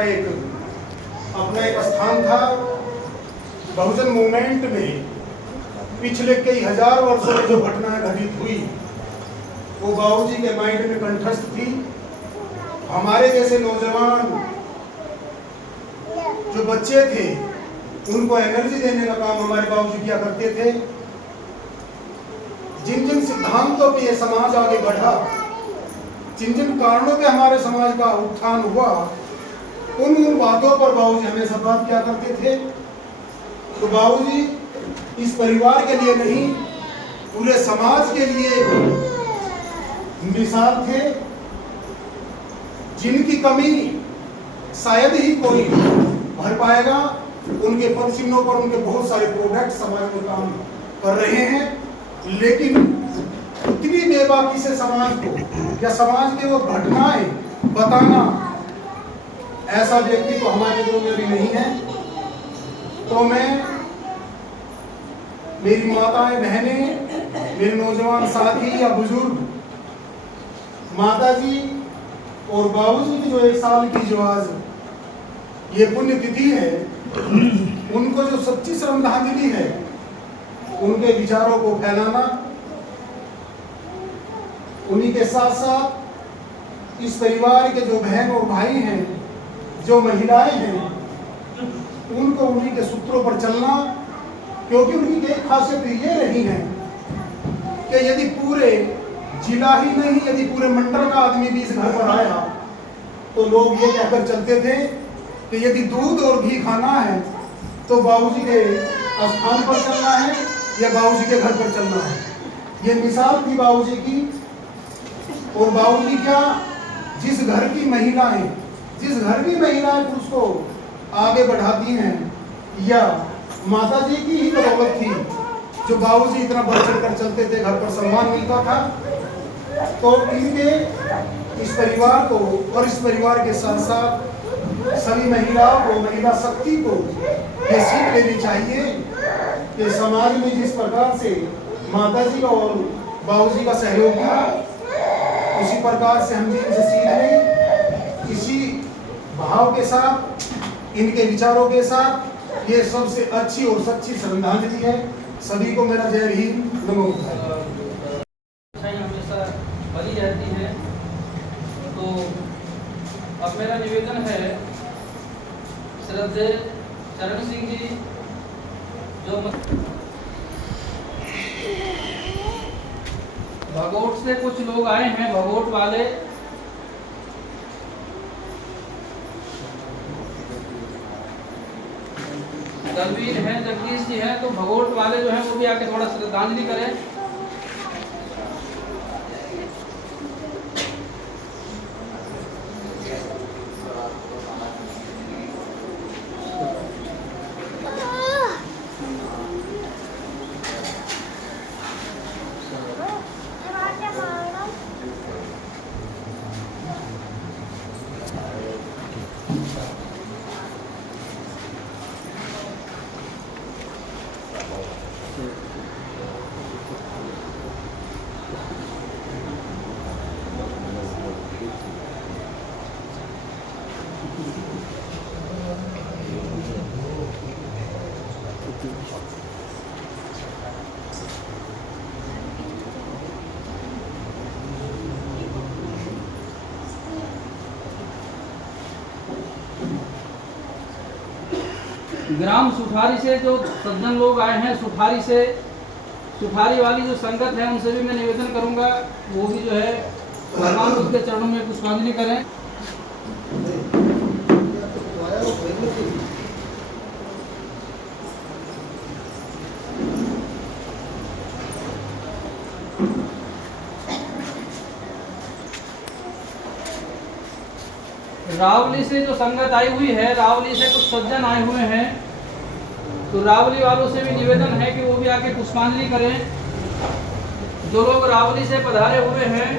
अपना एक स्थान था। बहुजन मूवमेंट में पिछले कई हजार वर्षों में जो घटनाएं घटित हुई वो बाबूजी के माइंड में कंठस्थ थी। हमारे जैसे नौजवान जो बच्चे थे उनको एनर्जी देने का काम हमारे बाबूजी किया करते थे। जिन जिन सिद्धांतों पे ये समाज आगे बढ़ा, जिन जिन कारणों पे हमारे समाज का उत्थान हुआ, उन बातों पर बाबूजी हमेशा बात किया करते थे। तो बाबूजी इस परिवार के लिए नहीं, पूरे समाज के लिए मिसाल थे, जिनकी कमी शायद ही कोई भर पाएगा। उनके पद चिन्हों पर उनके बहुत सारे प्रोडक्ट समाज में काम कर रहे हैं, लेकिन उतनी बेबाकी से समाज को या समाज के वो घटनाएं बताना, ऐसा व्यक्ति तो हमारे लोगों में भी नहीं है। तो मैं मेरी माताएं बहनें, मेरे नौजवान साथी या बुजुर्ग, माता जी और बाबूजी की जो 1 साल की जो आज ये पुण्य तिथि है, उनको जो सच्ची श्रद्धांजलि है, उनके विचारों को फैलाना, उन्हीं के साथ साथ इस परिवार के जो बहन और भाई हैं, जो महिलाएं हैं, उनको उन्हीं के सूत्रों पर चलना, क्योंकि उनकी एक खासियत ये रही है कि यदि पूरे जिला ही नहीं, यदि पूरे मंडल का आदमी भी इस घर पर आया तो लोग ये कहकर चलते थे कि यदि दूध और घी खाना है तो बाबूजी के स्थान पर चलना है या बाबूजी के घर पर चलना है। ये मिसाल थी बाबूजी की। और बाबूजी क्या, जिस घर की महिलाएं पुरुष को आगे बढ़ाती हैं, या माता जी की ही बदौलत थी जो बाबूजी इतना बढ़ चढ़ कर चलते थे, घर पर सम्मान मिलता था। तो इनके इस परिवार को और इस परिवार के साथ साथ सभी महिलाओं को, महिला शक्ति को ये सीख लेनी चाहिए कि समाज में जिस प्रकार से माता जी का और बाबूजी का सहयोग था, उसी प्रकार से हम भी इनसे सीख लें। इसी भाव के साथ, इनके विचारों के साथ, ये सबसे अच्छी और सच्ची श्रद्धांजलि है। सभी को मेरा जय हिंद, नमो बुद्धाय। हमेशा बनी रहती है। तो अब मेरा निवेदन है, श्रद्धेय चरण सिंह जी जो भगोट से कुछ लोग आए हैं, भगोट वाले, दलवीर हैं, जगदीश जी हैं, तो भगोट वाले जो हैं वो भी आके थोड़ा श्रद्धांजलि करें। ग्राम सुठारी से जो सज्जन लोग आए हैं, सुठारी वाली जो संगत है, उनसे भी मैं निवेदन करूंगा वो भी जो है भगवान बुद्ध के चरणों में पुष्पांजलि करें। रावली से जो संगत आई हुई है, रावली से कुछ सज्जन आए हुए हैं, तो रावली वालों से भी निवेदन है कि वो भी आके पुष्पांजलि करें। जो लोग रावली से पधारे हुए हैं,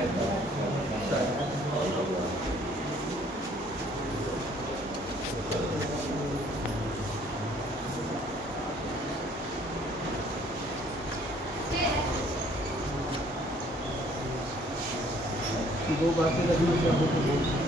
दो बातें रखना चाहिए।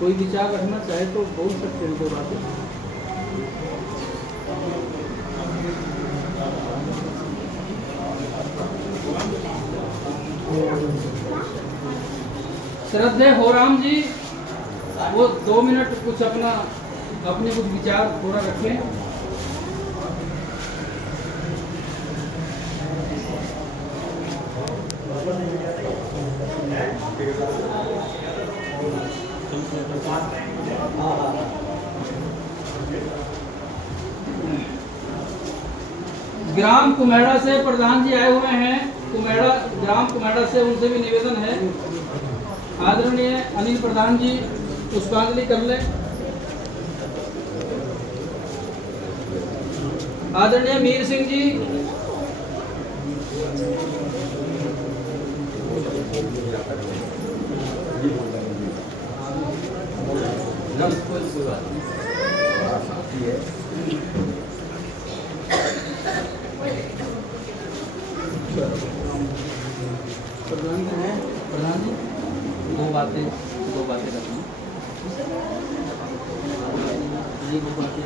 कोई विचार रखना चाहे तो बोल सकते हैं दो बातें। श्रद्धेय होराम जी वो 2 मिनट कुछ अपने कुछ विचार थोड़ा रखें। ग्राम कुमेड़ा से प्रधान जी आए हुए हैं, कुमेड़ा ग्राम कुमेड़ा से, उनसे भी निवेदन है आदरणीय अनिल प्रधान जी पुष्पांजलि कर ले। आदरणीय मीर सिंह जी, प्रधान जी दो बातें रखनी। ये दो बातें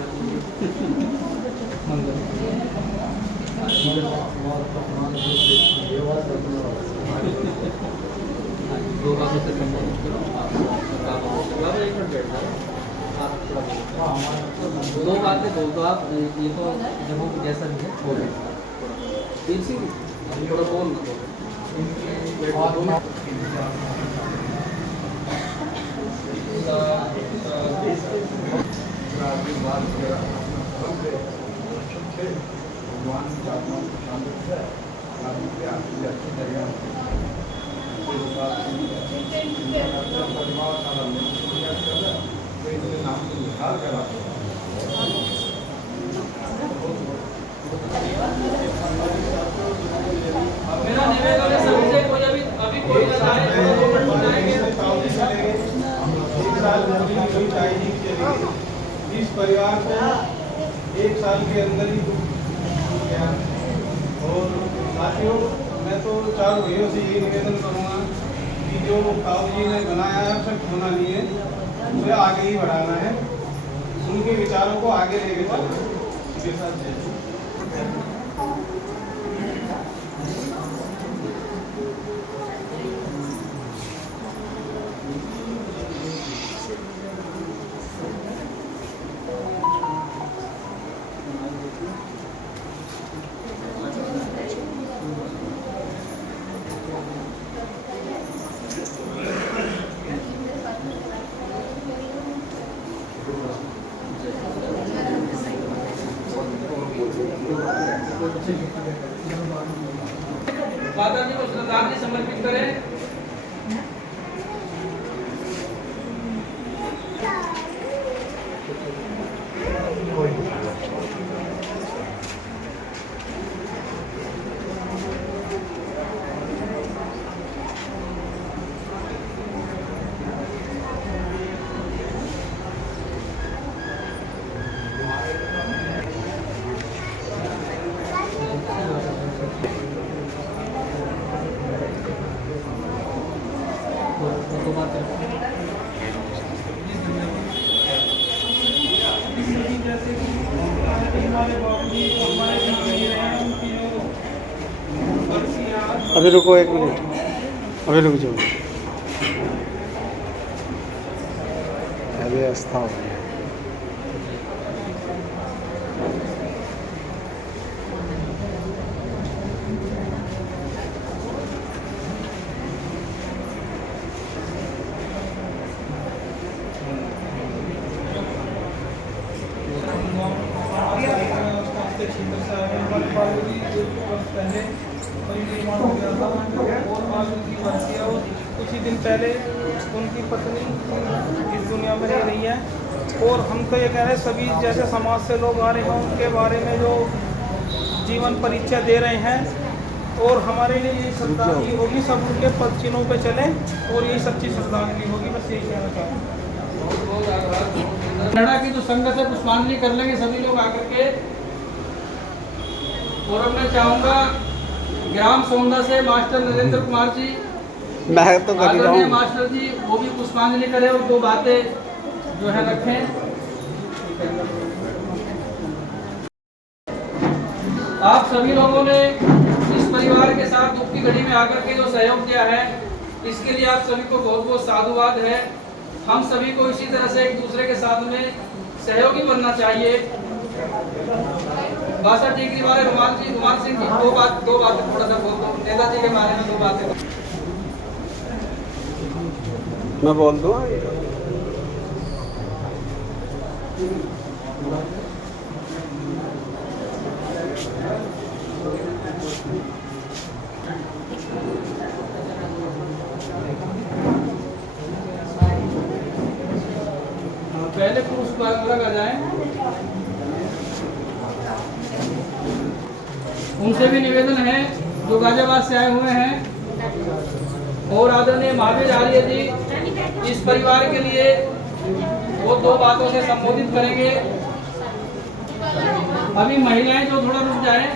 दो बातों से करना दो बातें बोल दो आप। ये तो जब जैसा भी है बोलो। थोड़ा बोल मेरा निवेदन है सभी से, कोई अभी कोई बताए इस परिवार को 1 साल के अंदर ही और साथियों, मैं तो चारों भाइयों से यही निवेदन करूँगा कि जो काऊ जी ने बनाया है उसे खोना नहीं है, उसे आगे ही बढ़ाना है, उनके विचारों को आगे लेके चलना है। इसके साथ माता जी को श्रद्धांजलि समर्पित करें। अभी रुको 1 मिनट, अभी रुक जाओ, व्यवस्था हो गई है। कुछ ही दिन पहले उनकी पत्नी इस दुनिया में नहीं रही है, और हम तो ये कह रहे हैं सभी जैसे समाज से लोग आ रहे हैं उनके बारे में जो जीवन परिचय दे रहे हैं, और हमारे लिए यही श्रद्धांजलि होगी, सब उनके पद चिन्हों पे चलें और यही सच्ची श्रद्धांजलि होगी। बस यही कहना चाहूँ। कनाडा की जो संगत है पुष्पांजलि कर लेंगे सभी लोग आकर के। और अब मैं चाहूँगा ग्राम सोंडा से मास्टर नरेंद्र कुमार जी, मैं तो कर ही रहा आदरणीय हूँ। मास्टर जी वो भी पुष्पांजलि करें और 2 बातें जो है रखें। आप सभी लोगों ने इस परिवार के साथ दुख की घड़ी में आकर के जो सहयोग दिया है, इसके लिए आप सभी को बहुत बहुत साधुवाद है। हम सभी को इसी तरह से एक दूसरे के साथ में सहयोगी बनना चाहिए। भाषा टीकरी वाले रुमाल सिंह जी दो बातें थोड़ा सा बोल दो, नेताजी के बारे में 2 बातें। मैं बोल दूँ। पहले पुरुष अलग आ जाए। उनसे भी निवेदन है जो गाजियाबाद से आए हुए हैं और आदरणीय महावीर आर्य जी इस परिवार के लिए वो 2 बातों से संबोधित करेंगे। अभी महिलाएं जो थोड़ा रुक जाए,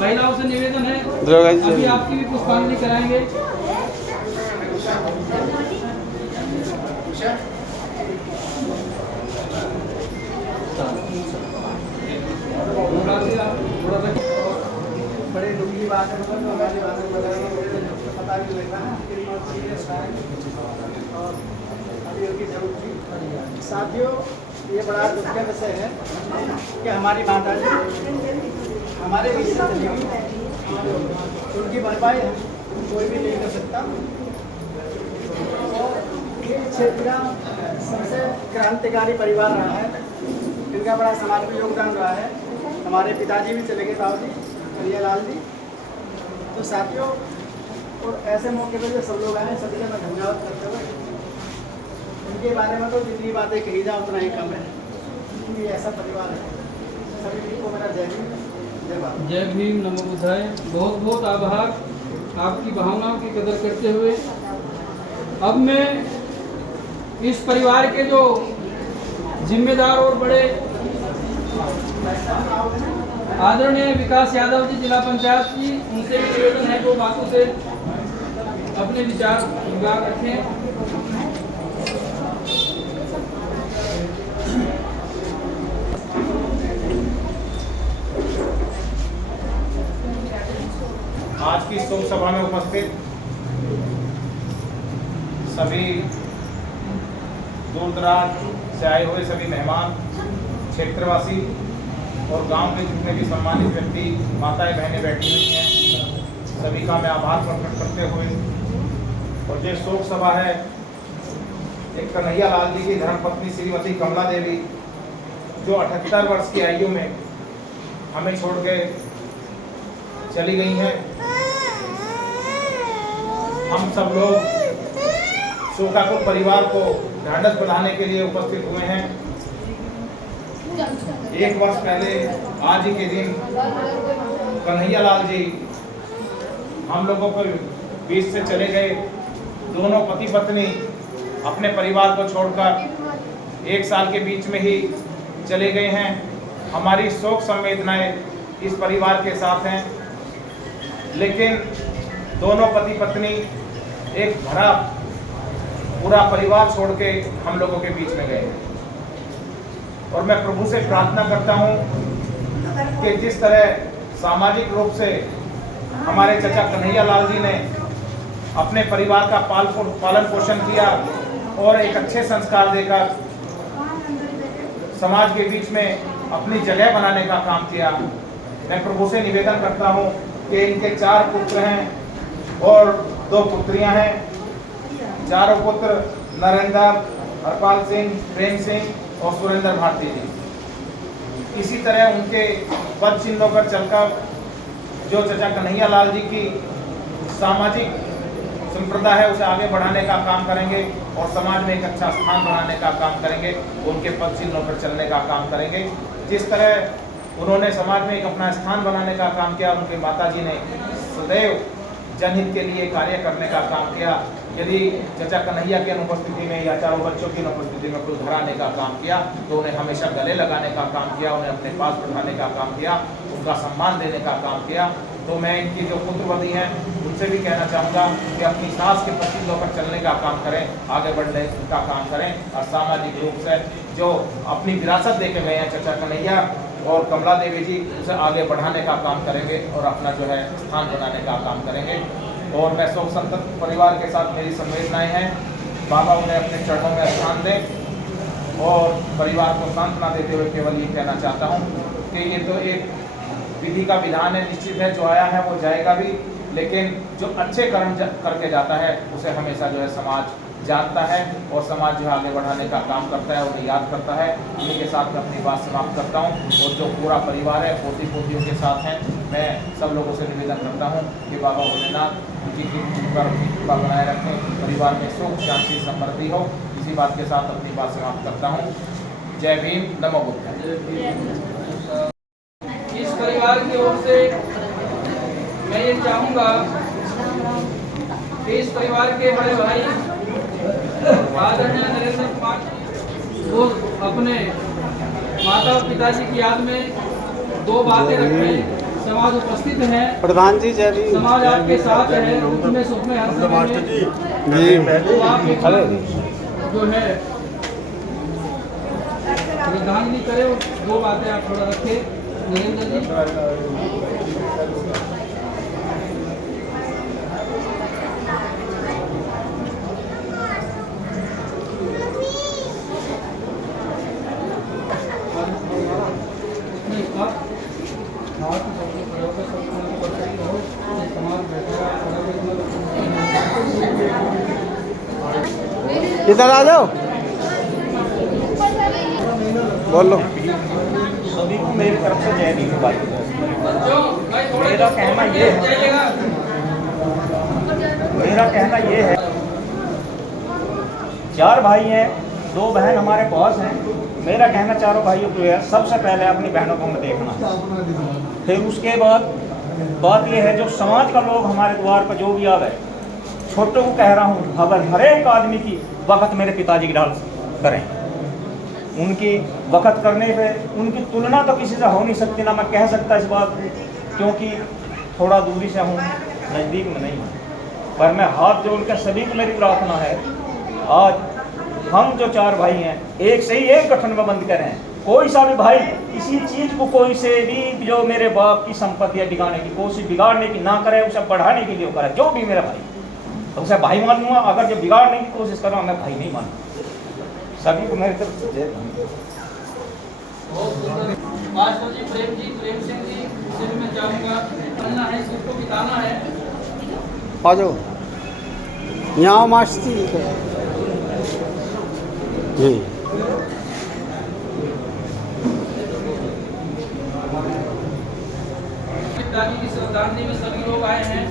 महिलाओं से निवेदन है अभी आपकी भी पुष्पांजलि कराएंगे। बड़े दुख की बात है, पता भी लगता है और अभी उनकी जरूरत थी। साथियों, ये बड़ा दुख का विषय है कि हमारी माता जी हमारे बीच से चली गई, उनकी भरपाई कोई भी नहीं कर सकता। और ये क्षेत्र का सबसे क्रांतिकारी परिवार रहा है, इनका बड़ा समाज में योगदान रहा है। हमारे पिताजी भी चले गए, बाबू जी कन्हैयालाल जी। तो साथियों, और ऐसे मौके पर जो सब लोग आए, सभी का मैं धन्यवाद करते हुए उनके बारे में तो जितनी बातें कही जाए उतना ही कम है, क्योंकि ये ऐसा परिवार है। सभी को मेरा जय भीम, जय भारत। जय भीम, नमो बुद्धाय। बहुत बहुत आभार आपकी भावनाओं की कदर करते हुए। अब मैं इस परिवार के जो जिम्मेदार और बड़े आदरणीय विकास यादव जी जिला पंचायत की, उनसे भी निवेदन है 2 बातों से अपने विचार रखें। आज की शोक सभा में उपस्थित सभी दूर दराज से आए हुए सभी मेहमान, क्षेत्रवासी और गांव के जितने भी सम्मानित व्यक्ति, माताएं बहनें बैठी हुई हैं, सभी का मैं आभार प्रकट करते हुए, और ये शोक सभा है एक कन्हैयालाल जी की धर्मपत्नी श्रीमती कमला देवी, जो 78 वर्ष की आयु में हमें छोड़ के चली गई हैं। हम सब लोग शोकाकुल परिवार को ढांढस बंधाने के लिए उपस्थित हुए हैं। 1 वर्ष पहले आज ही के दिन कन्हैयालाल जी हम लोगों को बीच से चले गए। दोनों पति पत्नी अपने परिवार को छोड़कर 1 साल के बीच में ही चले गए हैं। हमारी शोक संवेदनाएं इस परिवार के साथ हैं, लेकिन दोनों पति पत्नी एक भरा पूरा परिवार छोड़ के हम लोगों के बीच में गए। और मैं प्रभु से प्रार्थना करता हूं कि जिस तरह सामाजिक रूप से हमारे चाचा कन्हैयालाल जी ने अपने परिवार का पालन पोषण किया और एक अच्छे संस्कार देकर समाज के बीच में अपनी जगह बनाने का काम किया, मैं प्रभु से निवेदन करता हूं कि इनके 4 पुत्र हैं और 2 पुत्रियां हैं। चारों पुत्र नरेंद्र, हरपाल सिंह, प्रेम सिंह और सुरेंद्र भारती जी। इसी तरह उनके पद चिन्हों पर चलकर जो चाचा कन्हैयालाल जी की सामाजिक संप्रदाय है उसे आगे बढ़ाने का काम करेंगे और समाज में एक अच्छा स्थान बनाने का काम करेंगे, उनके पद चिन्हों पर चलने का काम करेंगे। जिस तरह उन्होंने समाज में एक अपना स्थान बनाने का काम किया, उनके माताजी ने सदैव जनहित के लिए कार्य करने का काम किया। यदि चाचा कन्हैया की अनुपस्थिति में या चारों बच्चों की अनुपस्थिति में कोई घर आने का काम किया तो उन्हें हमेशा गले लगाने का काम किया, उन्हें अपने पास बिठाने का काम किया, उनका सम्मान देने का काम किया। तो मैं इनकी जो पुत्रवधि हैं उनसे भी कहना चाहूँगा कि अपनी सास के प्रति होकर चलने का काम करें, आगे बढ़ने का काम करें और सामाजिक रूप से जो अपनी विरासत दे के गए हैं चाचा कन्हैया और कमला देवी जी, उसे आगे बढ़ाने का काम करेंगे और अपना जो है स्थान बनाने का काम करेंगे। और मैं शोक संतप्त परिवार के साथ मेरी संवेदनाएं हैं। बाबा उन्हें अपने चरणों में स्थान दें और परिवार को सांत्वना देते हुए केवल ये कहना चाहता हूँ कि ये तो एक विधि का विधान है, निश्चित है, जो आया है वो जाएगा भी, लेकिन जो अच्छे कर्म करके जाता है उसे हमेशा जो है समाज जानता है और समाज जो है आगे बढ़ाने का काम करता है, उन्हें याद करता है। इन्हीं के साथ मैं अपनी बात समाप्त करता हूँ। और जो पूरा परिवार है, पोती पोतियों के साथ हैं, मैं सब लोगों से निवेदन करता हूँ कि बाबा भोलेनाथ जी की कृपा बनाए रखें, परिवार में सुख शांति समृद्धि हो। इसी बात के साथ अपनी बात समाप्त करता हूँ। जय भीम, नमो बुद्धाय। इस परिवार की ओर से मैं ये चाहूँगा कि इस परिवार के बड़े भाई आदरणीय नरेंद्र कुमार वो अपने माता और पिताजी की याद में 2 बातें रखें। समाज उपस्थित है, प्रधान जी जय भीम। समाज आपके साथ है, उसमें सुख में हर समय में तो आप एक जो है श्रद्धांजलि करें और 2 बातें आप थोड़ा रखें। नरेंद्र जी इधर आ जाओ, बोलो। सभी को मेरी तरफ से जय भीम भाई। मेरा कहना ये है 4 भाई हैं, 2 बहन हमारे पास हैं। मेरा कहना चारों भाइयों को है, सबसे पहले अपनी बहनों को देखना, फिर उसके बाद बात ये है जो समाज का लोग हमारे द्वार पर जो भी आ गए, छोटों को कह रहा हूँ, अगर हर एक आदमी की वक़्त मेरे पिताजी की डाल करें, उनकी वक़्त करने पे उनकी तुलना तो किसी से हो नहीं सकती, ना मैं कह सकता इस बात, क्योंकि थोड़ा दूरी से हूँ, नज़दीक में नहीं हूँ। पर मैं हाथ जोड़ कर सभी को मेरी प्रार्थना है, आज हम जो 4 भाई हैं, एक से ही एक गठन में बंद करें। कोई सा भी भाई किसी चीज़ को कोई से भी जो मेरे बाप की संपत्ति है बिगाड़ने की कोशिश, बिगाड़ने की ना करे, उसे बढ़ाने के लिए करे। जो भी मेरा भाई तो उसे भाई मानूंगा, अगर जो बिगाड़ने की कोशिश करूँगा मैं भाई नहीं मानूंगा। सभी को मेरी तरफ से जय भीम। मास्टर जी प्रेम सिंह जी से भी मैं चाहूँगा, पढ़ना है, इसको बिताना है। आ जाओ, यहाँ आओ मास्टर जी। पिताजी की श्रद्धांजलि में सभी लोग आए हैं।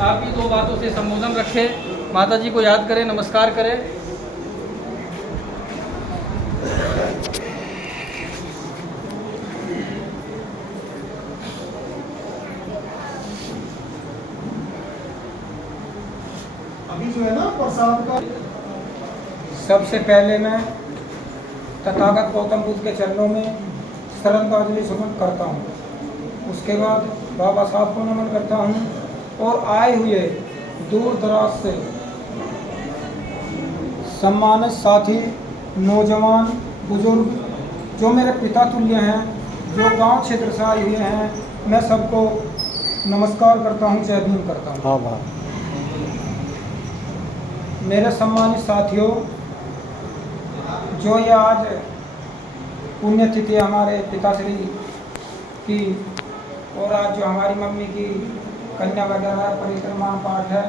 आप भी 2 बातों से संबोधन रखें, माता जी को याद करें, नमस्कार करें। अभी जो है ना प्रसाद का, सबसे पहले मैं तथागत गौतम बुद्ध के चरणों में श्रद्धांजलि सुमन करता हूँ। उसके बाद बाबा साहब को नमन करता हूँ और आए हुए दूर दराज से सम्मानित साथी, नौजवान, बुजुर्ग जो मेरे पिता तुल्य हैं, जो गांव क्षेत्र से आए हुए हैं, मैं सबको नमस्कार करता हूँ, जय भीम करता हूँ। हाँ भाई। मेरे सम्मानित साथियों, जो ये आज पुण्यतिथि हमारे पिताश्री की और आज जो हमारी मम्मी की कन्या वगैरह परिक्रमा पाठ है,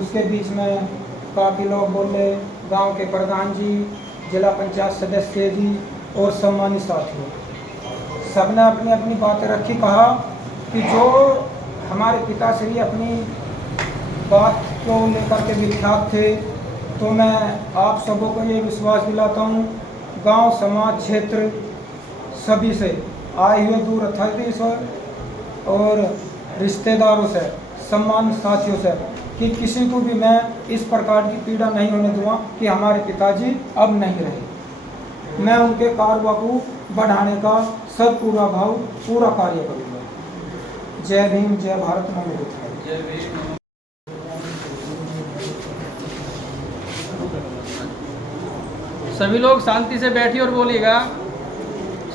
उसके बीच में काफ़ी लोग बोले, गांव के प्रधान जी, जिला पंचायत सदस्य जी और सम्मानित साथियों, सबने अपनी अपनी बातें रखी। कहा कि जो हमारे पिताश्री अपनी बात को लेकर के विख्यात थे, तो मैं आप सबों को ये विश्वास दिलाता हूँ, गांव, समाज, क्षेत्र सभी से आए हुए दूर अतिथि से और रिश्तेदारों से, सम्मान साथियों से, कि किसी को भी मैं इस प्रकार की पीड़ा नहीं होने दूँगा कि हमारे पिताजी अब नहीं रहे। मैं उनके कार्य को बढ़ाने का सब पूरा भाव, पूरा कार्य करूँगा। जय भीम, जय भारत, नमो बुद्धाय। जय भीम। सभी लोग शांति से बैठिए और बोलिएगा,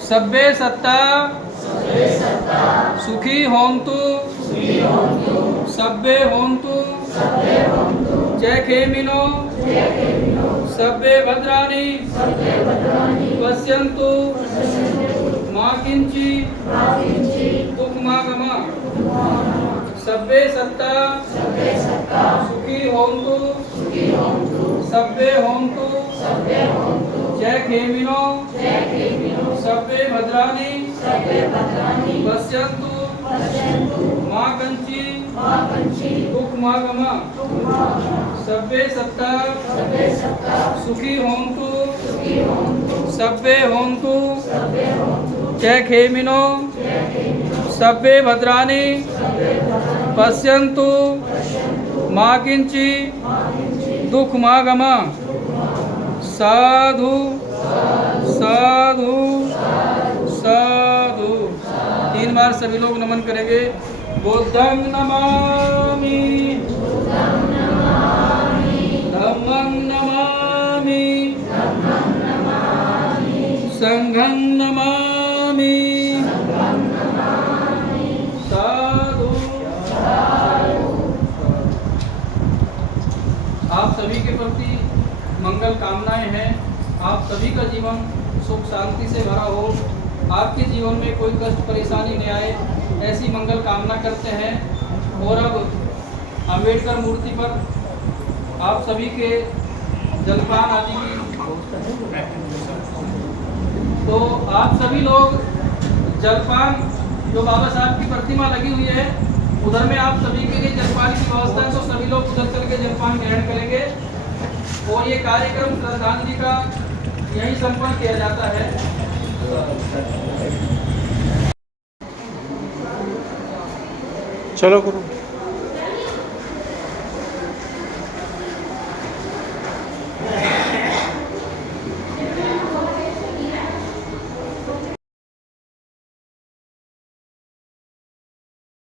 सब्बे सत्ता सुखी होंतु, सब्बे होंतु, जय खेमिनो, सब्बे भद्राणि पश्यन्तु, मा किंचि दुःखमागम, सब्बे सत्ता सुखी होंतु, सभ्ये होन्तु जय खेमिनो सभ्ये भद्राणि पश्यन्तु मा कंची दुःखमागम सभ्ये सत्ता सुखी होन्तु सभ्ये होन्तु जय खेमिनो सभ्ये भद्राणि पश्यन्तु मा किंची दुःखमागम साधु साधु साधु। 3 बार सभी लोग नमन करेंगे। बुद्धं नमामि धम्मं नमामि संघं नमामि साधु। आप सभी के प्रति मंगल कामनाएं हैं। आप सभी का जीवन सुख शांति से भरा हो, आपके जीवन में कोई कष्ट परेशानी नहीं आए, ऐसी मंगल कामना करते हैं। और अब अंबेडकर मूर्ति पर आप सभी के जलपान आदि की, तो आप सभी लोग जलपान, जो बाबा साहब की प्रतिमा लगी हुई है उधर में आप सभी के लिए जलपान की व्यवस्था है, तो सभी लोग उधर चल के जलपान ग्रहण करेंगे। और ये कार्यक्रम श्रद्धांजलि का यही संपन्न किया जाता है। चलो गुरु।